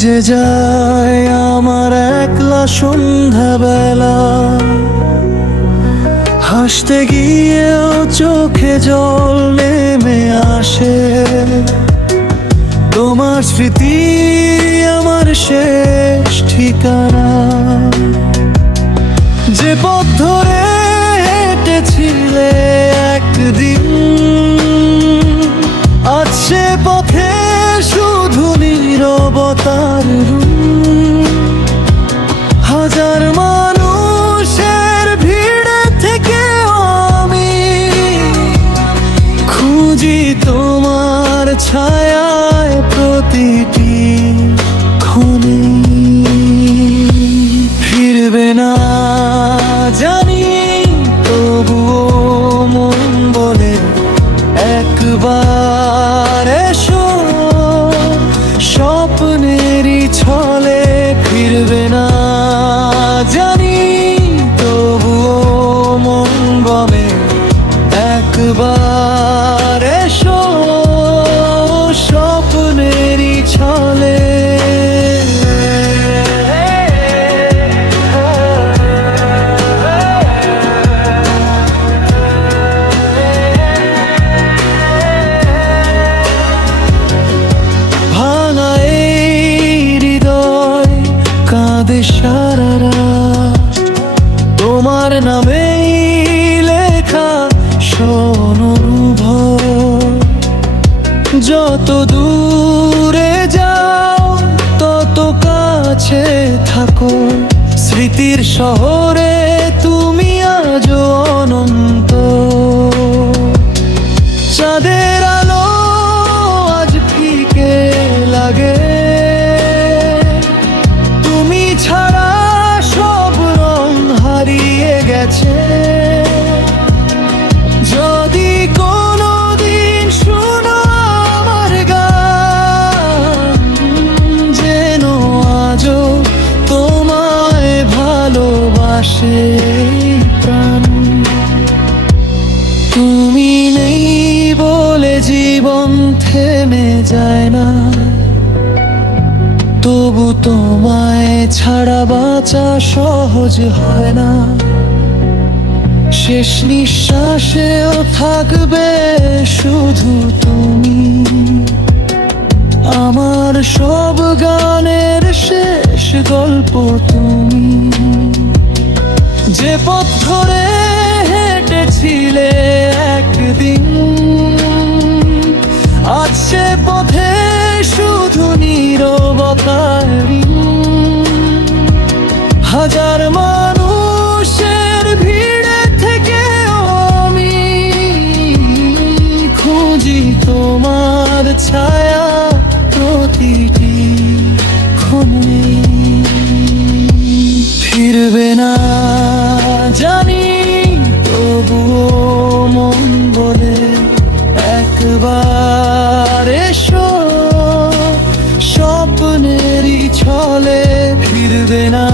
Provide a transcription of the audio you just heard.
যে যায় আমার একলা সন্ধ্যাবেলা, হাসতে গিয়েও চোখে জল নেমে আসে। তোমার স্মৃতি আমার শেষ ঠিকানা, যে পথ ধরে হেঁটেছিলে একদিন, আজ সে পথে শুধু নীরবতার রূপ। হাজার মানুষের ভিড়ে থেকে আমি খুঁজি তোমার ছায়ায় প্রতিটি ক্ষণে। ফিরবে না জানি, তবুও মন বলে একবার এসো। স্বপ্নেরই ছলে ফিরবে না জানি, তবুও মন বলে একবার এসো। স্বপ্নেরই ছলে সারা রাত তোমার নামেই লেখা অনুভব। যত দূরে যাও তত কাছে থাকো, স্মৃতির শহরে তুমি আজও অনন্ত। চাঁদের আলো আজ ফিকে লাগে, ছাড়া সব রং হারিয়ে গেছে। যদি কোনোদিন শুনো আমার গান, যেন আজও তোমায় ভালোবাসে প্রাণ। তুমি নেই বলে জীবন থেমে যায় না, তবু তোমায় ছাড়া বাঁচা সহজ হয় না। শেষ নিঃশ্বাসেও থাকবে শুধু তুমি, আমার সব গানের শেষ গল্প তুমি। যে পথ ধরে হেঁটেছিলে একদিন, আজ সে পথে শুধু নীরবতার। হাজার মানুষের ভিড়ে থেকে আমি খুঁজি তোমার ছায়া প্রতিটি ক্ষণে। ফিরবে না জানি, তবুও মন বলে একবার এসো। স্বপ্নেরই ছলে ফিরবে না